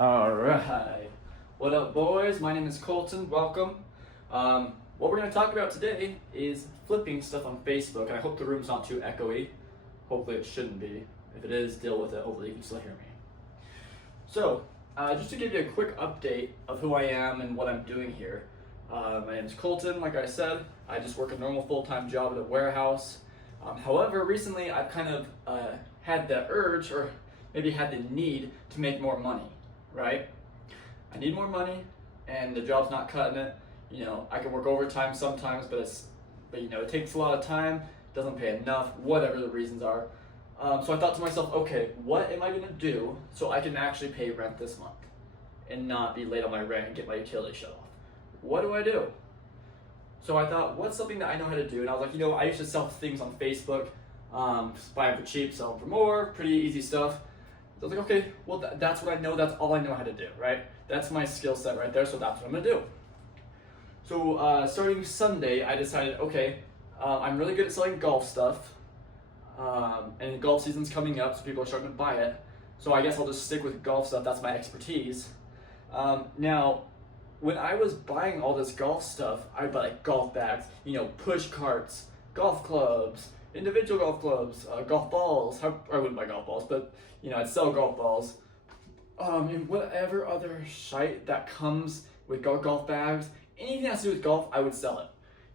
Alright. What up, boys? My name is Colton. Welcome. What we're going to talk about today is flipping stuff on Facebook, and I hope the room's not too echoey. Hopefully, it shouldn't be. If it is, deal with it. Hopefully, you can still hear me. So, just to give you a quick update of who I am and what I'm doing here. My name is Colton, like I said. I just work a normal full-time job at a warehouse. However, recently I've kind of had the urge, or maybe had the need, to make more money. Right? I need more money, and the job's not cutting it. You know, I can work overtime sometimes, but it takes a lot of time, doesn't pay enough, whatever the reasons are. So I thought to myself, okay, what am I gonna do so I can actually pay rent this month and not be late on my rent and get my utility shut off? What do I do? So I thought, what's something that I know how to do? And I was like, I used to sell things on Facebook, buy them for cheap, sell them for more, pretty easy stuff. So I was like, okay, well, that's what I know. That's all I know how to do, right? That's my skill set right there, so that's what I'm gonna do. So starting Sunday, I decided, okay, I'm really good at selling golf stuff, and golf season's coming up, so people are starting to buy it. So I guess I'll just stick with golf stuff. That's my expertise. Now, when I was buying all this golf stuff, I'd buy like golf bags, push carts, golf clubs, individual golf clubs, golf balls. I wouldn't buy golf balls, but I'd sell golf balls. And whatever other shite that comes with golf bags, anything that has to do with golf, I would sell it.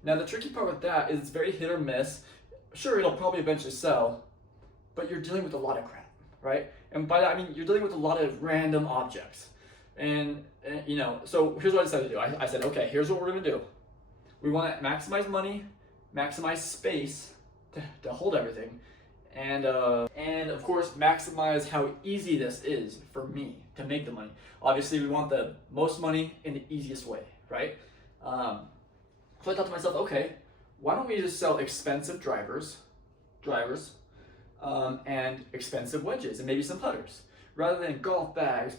Now the tricky part with that is it's very hit or miss. Sure, it'll probably eventually sell, but you're dealing with a lot of crap, right? And by that I mean you're dealing with a lot of random objects. And so here's what I decided to do. I said, okay, here's what we're gonna do. We want to maximize money, maximize space to hold everything, and of course maximize how easy this is for me to make the money. Obviously, we want the most money in the easiest way, right? So I thought to myself, okay, why don't we just sell expensive drivers, and expensive wedges and maybe some putters, rather than golf bags,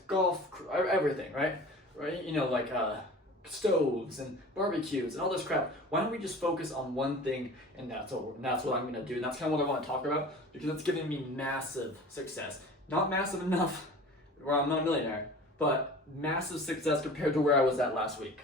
everything, right? Right? Like stoves and barbecues and all this crap. Why don't we just focus on one thing, and that's what I'm gonna do. And that's kind of what I want to talk about, because it's giving me massive success. Not massive enough where I'm not a millionaire, but massive success compared to where I was at last week.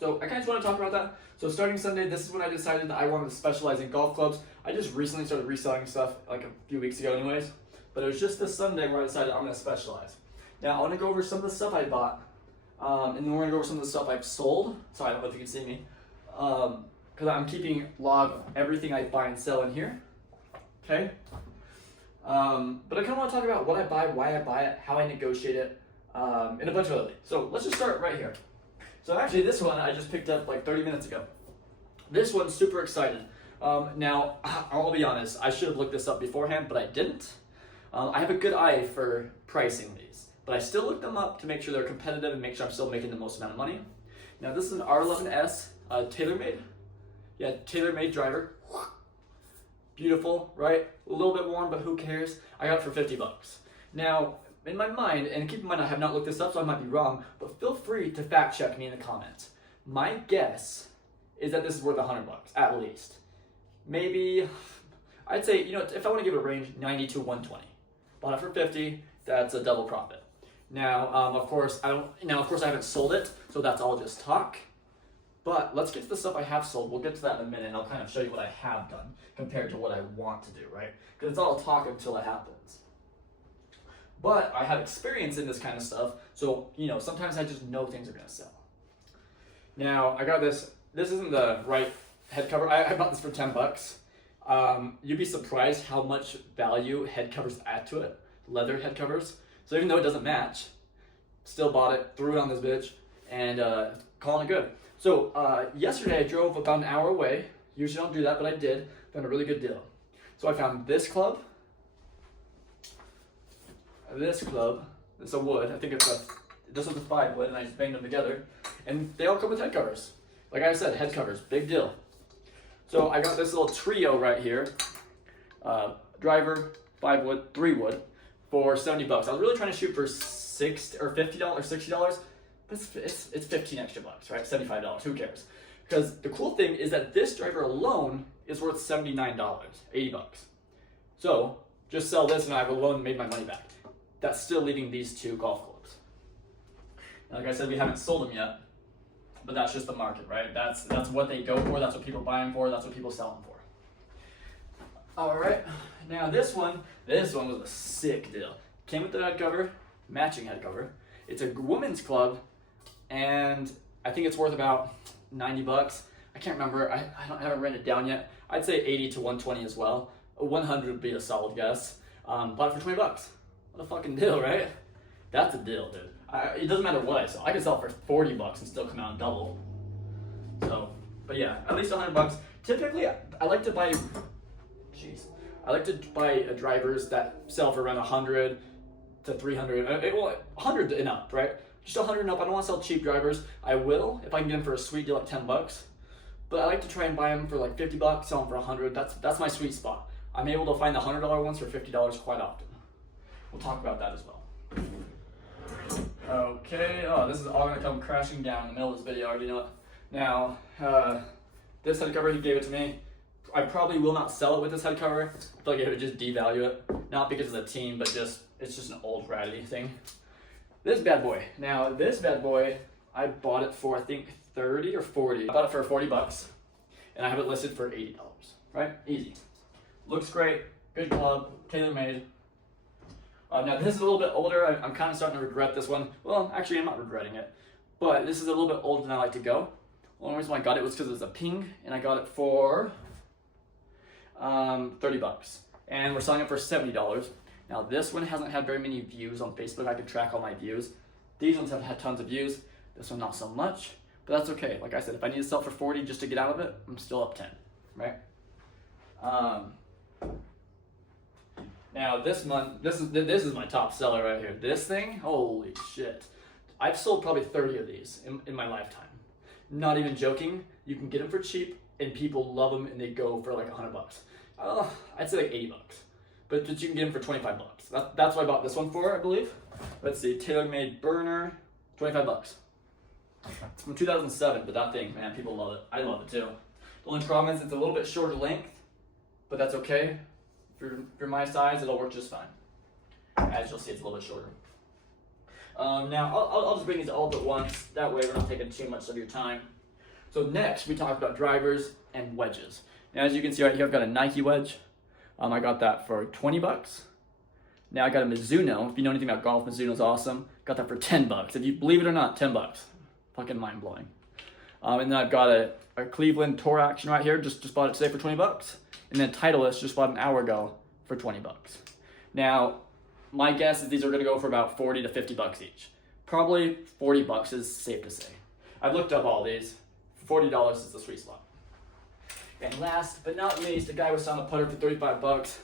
So I kind of just want to talk about that. So starting Sunday, this is when I decided that I wanted to specialize in golf clubs. I just recently started reselling stuff like a few weeks ago anyways, but it was just this Sunday where I decided I'm gonna specialize. Now I want to go over some of the stuff I bought, and then we're gonna go over some of the stuff I've sold. So I don't know if you can see me, because I'm keeping log of everything I buy and sell in here. Okay. But I kind of want to talk about what I buy, why I buy it, how I negotiate it, and a bunch of other things. So let's just start right here. So actually, this one I just picked up like 30 minutes ago. This one's super excited. Now I'll be honest, I should have looked this up beforehand, but I didn't. I have a good eye for pricing these, but I still looked them up to make sure they're competitive and make sure I'm still making the most amount of money. Now this is an R11S TaylorMade. Yeah, TaylorMade driver. Beautiful, right? A little bit worn, but who cares? I got it for 50 bucks. Now, in my mind, and keep in mind I have not looked this up, so I might be wrong, but feel free to fact check me in the comments. My guess is that this is worth 100 bucks, at least. Maybe, I'd say, if I want to give it a range, 90 to 120. Bought it for 50, that's a double profit. Now, of course, I haven't sold it, so that's all just talk. But let's get to the stuff I have sold. We'll get to that in a minute, and I'll kind of show you what I have done compared to what I want to do, right? Because it's all talk until it happens. But I have experience in this kind of stuff, so, sometimes I just know things are going to sell. Now, I got this. This isn't the right head cover. I bought this for 10 bucks. You'd be surprised how much value head covers add to it. Leather head covers. So even though it doesn't match, still bought it, threw it on this bitch, and calling it good. So yesterday I drove about an hour away. Usually don't do that, but I did. Found a really good deal. So I found this club. This club. It's a wood. I think this was a 5 wood, and I just banged them together. And they all come with head covers. Like I said, head covers, big deal. So I got this little trio right here. Driver, 5 wood, 3 wood, for 70 bucks. I was really trying to shoot for $60 or $50 or $60, but it's 15 extra bucks, right? $75, who cares? Because the cool thing is that this driver alone is worth $79, 80 bucks. So just sell this and I've alone made my money back. That's still leaving these 2 golf clubs. Like I said, we haven't sold them yet, but that's just the market, right? That's what they go for. That's what people buy them for. That's what people sell them for. All right. Now this one was a sick deal. Came with the head cover, matching head cover. It's a women's club, and I think it's worth about $90. I can't remember. I haven't written it down yet. I'd say 80 to 120 as well. 100 would be a solid guess. Bought it for $20. What a fucking deal, right? That's a deal, dude. It doesn't matter what I sell. I can sell it for $40 and still come out double. So, but yeah, at least $100. Typically, I like to buy. I like to buy drivers that sell for around 100 to 300. Well, 100 and up, right? Just 100 and up. I don't want to sell cheap drivers. I will if I can get them for a sweet deal at $10. But I like to try and buy them for like $50, sell them for 100. That's my sweet spot. I'm able to find the $100 ones for $50 quite often. We'll talk about that as well. Okay. Oh, this is all gonna come crashing down in the middle of this video. I already know it. Now, this head cover, he gave it to me. I probably will not sell it with this head cover. I feel like it would just devalue it. Not because it's a team, but it's just an old ratty thing. This bad boy. Now, this bad boy, I bought it for, I think, 30 or 40. I bought it for $40, and I have it listed for $80, right? Easy. Looks great, good club, tailor-made. Now, this is a little bit older. I'm kind of starting to regret this one. Well, actually, I'm not regretting it, but this is a little bit older than I like to go. The only reason why I got it was because it was a ping, and I got it for $30, and we're selling it for $70. Now this one hasn't had very many views on Facebook. I can track all my views. These ones have had tons of views. This one not so much, but that's okay. Like I said, if I need to sell for 40 just to get out of it, I'm still up 10, right? Now this month, this is my top seller right here. This thing, holy shit. I've sold probably 30 of these in my lifetime. Not even joking. You can get them for cheap, and people love them, and they go for like $100. I'd say like $80, but you can get them for $25. That's what I bought this one for, I believe. Let's see, TaylorMade burner, $25. It's from 2007, but that thing, man, people love it. I love it too. The only problem is it's a little bit shorter length, but that's okay. For my size, it'll work just fine. As you'll see, it's a little bit shorter. Now, I'll just bring these all up at once. That way we're not taking too much of your time. So next, we talk about drivers and wedges. Now, as you can see right here, I've got a Nike wedge. I got that for $20. Now I got a Mizuno. If you know anything about golf, Mizuno's awesome. Got that for $10. If you believe it or not, $10. Fucking mind blowing. And then I've got a Cleveland Tour Action right here. Just bought it today for $20. And then Titleist just bought an hour ago for $20. Now, my guess is these are gonna go for about 40 to $50 each. Probably $40 is safe to say. I've looked up all these. $40 is the sweet spot. And last but not least, the guy was selling a putter for $35.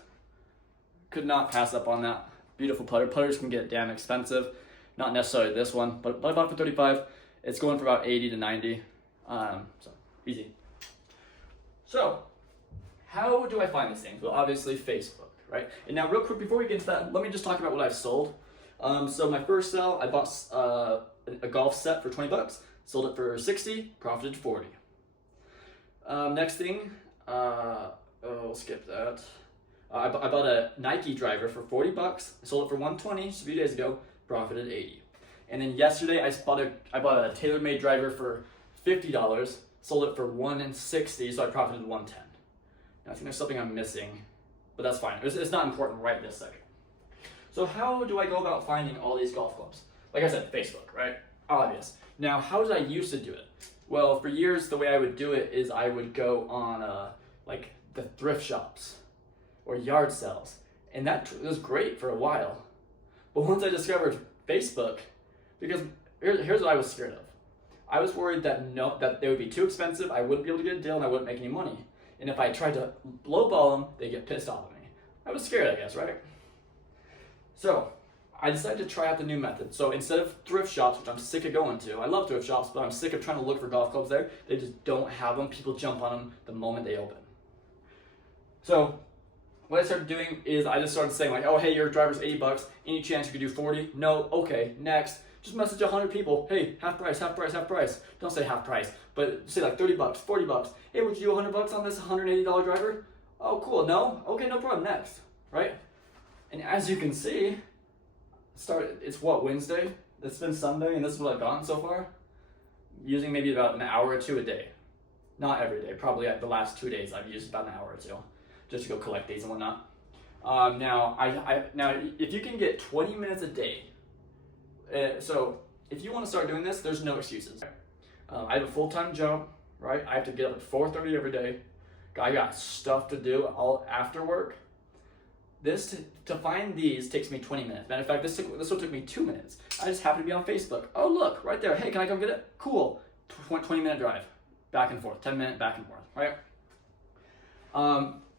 Could not pass up on that. Beautiful putter. Putters can get damn expensive. Not necessarily this one, but I bought it for $35. It's going for about 80 to 90. So easy. So, how do I find these things? Well, obviously Facebook, right? And now real quick, before we get into that, let me just talk about what I've sold. So my first sell, I bought a golf set for $20. Sold it for 60, profited 40. Next thing, we'll skip that. I bought a Nike driver for $40. Sold it for 120 just a few days ago, profited 80. And then yesterday I bought a TaylorMade driver for $50. Sold it for 160, so I profited 110. Now I think there's something I'm missing, but that's fine. It's not important right this second. So how do I go about finding all these golf clubs? Like I said, Facebook, right? Obvious. Now, how did I used to do it? Well, for years, the way I would do it is I would go on like the thrift shops or yard sales, and that was great for a while. But once I discovered Facebook, because here's what I was scared of. I was worried that they would be too expensive, I wouldn't be able to get a deal, and I wouldn't make any money. And if I tried to lowball them, they'd get pissed off at me. I was scared, I guess, right? So I decided to try out the new method. So instead of thrift shops, which I'm sick of going to, I love thrift shops, but I'm sick of trying to look for golf clubs there. They just don't have them. People jump on them the moment they open. So what I started doing is I just started saying like, oh, hey, your driver's $80. Any chance you could do 40? No. Okay, next. Just message 100 people. Hey, half price, half price, half price. Don't say half price, but say like $30, $40. Hey, would you do $100 on this $180 driver? Oh, cool. No? Okay, no problem. Next, right? And as you can see, It's what, Wednesday? It's been Sunday, and this is what I've gotten so far. Using maybe about an hour or two a day. Not every day, probably the last 2 days I've used about an hour or two, just to go collect these and whatnot. Now if you can get 20 minutes a day, so if you want to start doing this, there's no excuses. I have a full-time job, right? I have to get up at 4:30 every day. I got stuff to do all after work. To find these takes me 20 minutes. Matter of fact, this one took me 2 minutes. I just happened to be on Facebook. Oh, look, right there. Hey, can I come get it? Cool. 20-minute drive, back and forth. 10-minute back and forth, right?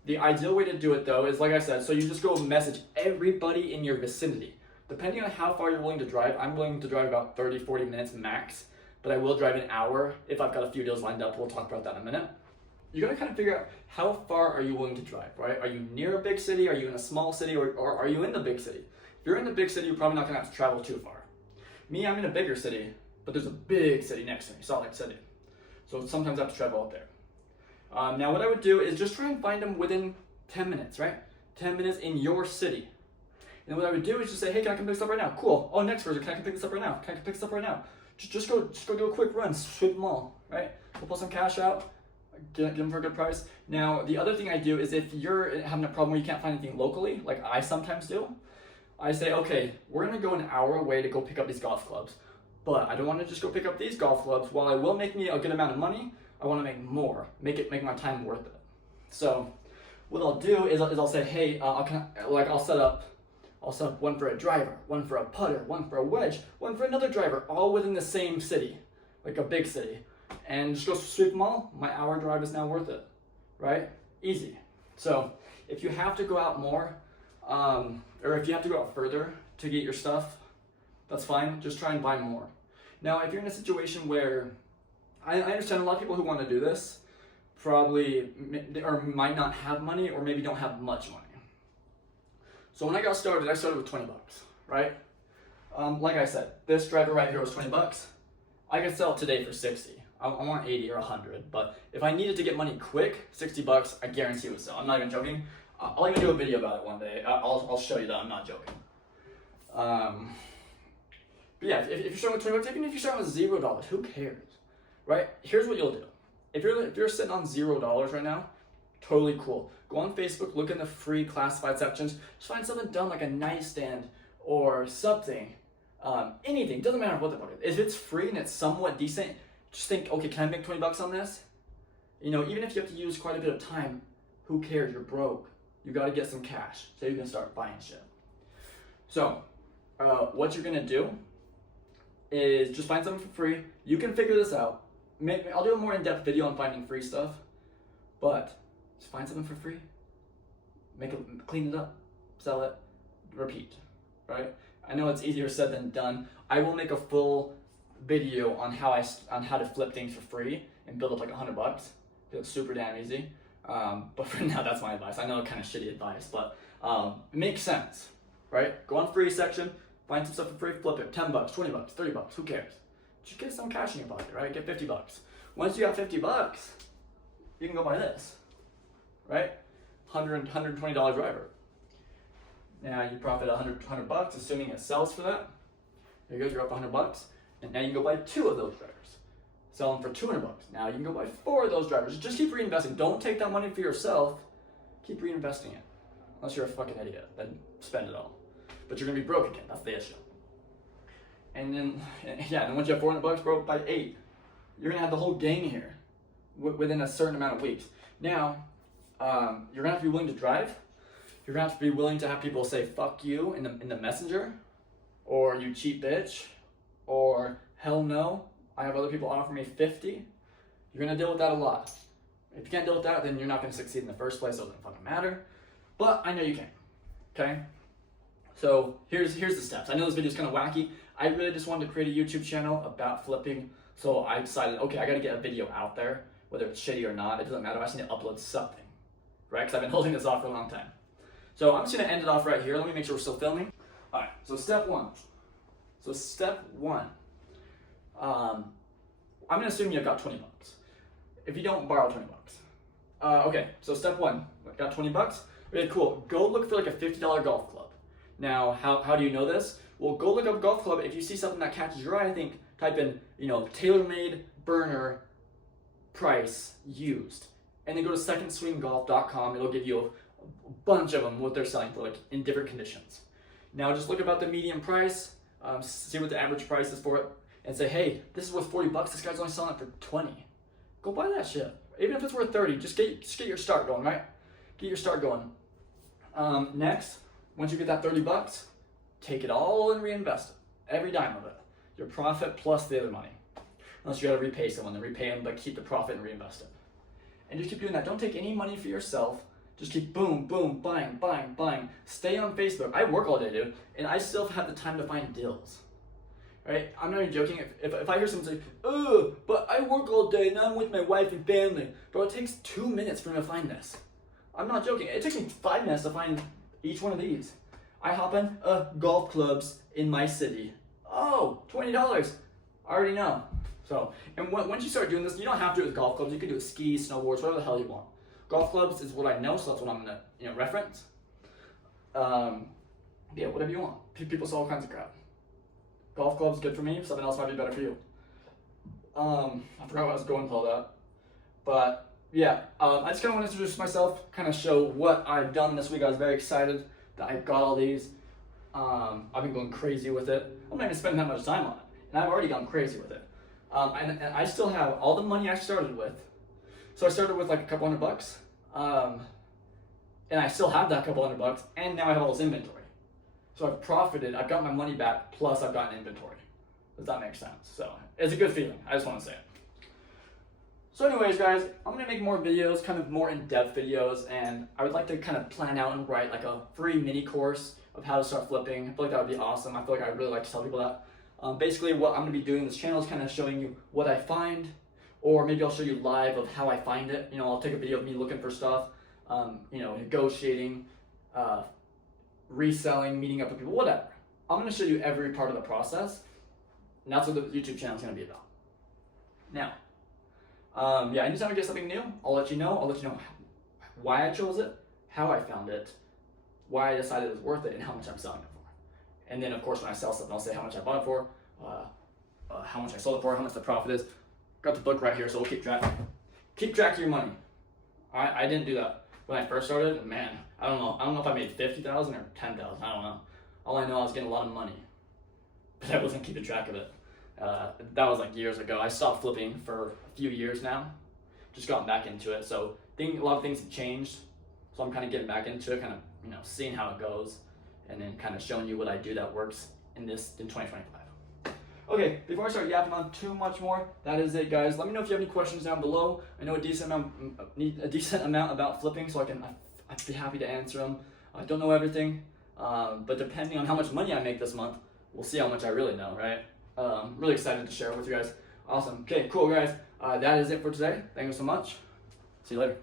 The ideal way to do it, though, is like I said, so you just go message everybody in your vicinity. Depending on how far you're willing to drive, I'm willing to drive about 30, 40 minutes max, but I will drive an hour if I've got a few deals lined up. We'll talk about that in a minute. You gotta kind of figure out how far are you willing to drive, right? Are you near a big city? Are you in a small city? Or are you in the big city? If you're in the big city, you're probably not gonna have to travel too far. Me, I'm in a bigger city, but there's a big city next to me, Salt Lake City. So sometimes I have to travel up there. Now what I would do is just try and find them within 10 minutes, right? 10 minutes in your city. And what I would do is just say, hey, can I come pick this up right now? Cool. Oh, next person, can I come pick this up right now? Can I come pick this up right now? Just go do a quick run, sweep them all, right? We'll pull some cash out, get them for a good price. Now, the other thing I do is if you're having a problem where you can't find anything locally, like I sometimes do, I say, okay, we're gonna go an hour away to go pick up these golf clubs, but I don't wanna just go pick up these golf clubs. While it will make me a good amount of money, I wanna make more, make my time worth it. So what I'll do is I'll say, hey, I'll set up one for a driver, one for a putter, one for a wedge, one for another driver, all within the same city, like a big city. And just go sweep them all. My hour drive is now worth it, right? Easy. So if you have to go out more, or if you have to go out further to get your stuff, that's fine. Just try and buy more. Now, if you're in a situation where, I understand a lot of people who want to do this probably or might not have money or maybe don't have much money. So when I got started, I started with 20 bucks, right? Like I said, this driver right here was 20 bucks. I could sell it today for 60. I want 80 or 100, but if I needed to get money quick, 60 bucks, I guarantee it would sell. I'm not even joking. I'll even do a video about it one day. I'll show you that I'm not joking. But yeah, if you're starting with 20 bucks, even if you're starting with $0, who cares, right? Here's what you'll do. If you're sitting on $0 right now, totally cool. Go on Facebook, look in the free classified sections. Just find something dumb like a nightstand or something. Anything, doesn't matter what the fuck it is. If it's free and it's somewhat decent, just think, okay, can I make 20 bucks on this? You know, even if you have to use quite a bit of time, who cares? You're broke. You got to get some cash so you can start buying shit. So, what you're gonna do is just find something for free. You can figure this out. I'll do a more in-depth video on finding free stuff, but just find something for free. Clean it up, sell it, repeat, right? I know it's easier said than done. I will make a full video on how to flip things for free and build up like 100 bucks. It's super damn easy. But for now, that's my advice. I know kind of shitty advice, but it makes sense, right? Go on free section, find some stuff for free, flip it. 10 bucks, 20 bucks, 30 bucks, who cares? Just get some cash in your pocket, right? Get 50 bucks. Once you got 50 bucks, you can go buy this, right? $120 driver. Now you profit 100 bucks, assuming it sells for that. There you go, you're up 100 bucks. And now you can go buy 2 of those drivers. Sell them for 200 bucks. Now you can go buy 4 of those drivers. Just keep reinvesting. Don't take that money for yourself. Keep reinvesting it. Unless you're a fucking idiot, then spend it all. But you're gonna be broke again. That's the issue. And then, yeah, then once you have 400 bucks, bro, buy 8. You're gonna have the whole gang here within a certain amount of weeks. Now, you're gonna have to be willing to drive. You're gonna have to be willing to have people say "fuck you" in the messenger, or "you cheap bitch," or "hell no, I have other people offer me 50." You're gonna deal with that a lot. If you can't deal with that, then you're not gonna succeed in the first place. So it doesn't fucking matter. But I know you can. Okay. So here's the steps. I know this video is kind of wacky. I really just wanted to create a YouTube channel about flipping. So I decided, okay, I gotta get a video out there, whether it's shitty or not. It doesn't matter. I just need to upload something, right? Because I've been holding this off for a long time. So I'm just gonna end it off right here. Let me make sure we're still filming. All right. So step one. I'm gonna assume you've got 20 bucks. If you don't, borrow 20 bucks. Okay. So step one, got 20 bucks. Okay, cool. Go look for like a $50 golf club. Now, how do you know this? Well, go look up golf club. If you see something that catches your eye, I think type in, TaylorMade burner price used, and then go to secondswinggolf.com. It'll give you a bunch of them, what they're selling for, like in different conditions. Now just look about the median price, see what the average price is for it, and say, hey, this is worth $40. This guy's only selling it for 20. Go buy that shit. Even if it's worth 30, just get your start going, right? Get your start going. Next, once you get that $30, take it all and reinvest it. Every dime of it. Your profit plus the other money. Unless you gotta repay someone, then repay them, but keep the profit and reinvest it. And just keep doing that. Don't take any money for yourself. Just keep boom, boom, buying, buying, buying. Stay on Facebook. I work all day, dude, and I still have the time to find deals. Right? I'm not even joking. If I hear someone say, oh, but I work all day and I'm with my wife and family. Bro, it takes 2 minutes for me to find this. I'm not joking. It takes me 5 minutes to find each one of these. I hop in, golf clubs in my city. Oh, $20. I already know. So, and once you start doing this, you don't have to do it with golf clubs. You can do it with skis, snowboards, whatever the hell you want. Golf clubs is what I know, so that's what I'm gonna, reference. Yeah, whatever you want. People sell all kinds of crap. Golf clubs good for me. Something else might be better for you. I forgot what I was going with all that, but yeah, I just kind of want to introduce myself, kind of show what I've done this week. I was very excited that I got all these. I've been going crazy with it. I'm not even spending that much time on it, and I've already gone crazy with it. And I still have all the money I started with. So I started with like a couple $100, and I still have that couple $100, and now I have all this inventory. So I've profited, I've got my money back, plus I've gotten inventory. Does that make sense? So it's a good feeling. I just want to say it. So anyways, guys, I'm going to make more videos, kind of more in-depth videos, and I would like to kind of plan out and write like a free mini course of how to start flipping. I feel like that would be awesome. I feel like I'd really like to tell people that. Basically, what I'm going to be doing in this channel is kind of showing you what I find, or maybe I'll show you live of how I find it. I'll take a video of me looking for stuff, negotiating, reselling, meeting up with people, whatever. I'm going to show you every part of the process, and that's what the YouTube channel is going to be about. Now, anytime I get something new, I'll let you know. I'll let you know why I chose it, how I found it, why I decided it was worth it, and how much I'm selling it for. And then, of course, when I sell something, I'll say how much I bought it for, how much I sold it for, how much the profit is. Got the book right here, so we'll keep track. Keep track of your money. I didn't do that when I first started. Man, I don't know if I made 50,000 or 10,000. I don't know. All I know, I was getting a lot of money, but I wasn't keeping track of it. That was like years ago. I stopped flipping for a few years now. Just gotten back into it. So a lot of things have changed. So I'm kind of getting back into it, kind of seeing how it goes, and then kind of showing you what I do that works in 2025. Okay, before I start yapping on too much more, that is it, guys. Let me know if you have any questions down below. I know a decent amount about flipping, so I'd be happy to answer them. I don't know everything, but depending on how much money I make this month, we'll see how much I really know, right? Really excited to share it with you guys. Awesome. Okay, cool, guys. That is it for today. Thank you so much. See you later.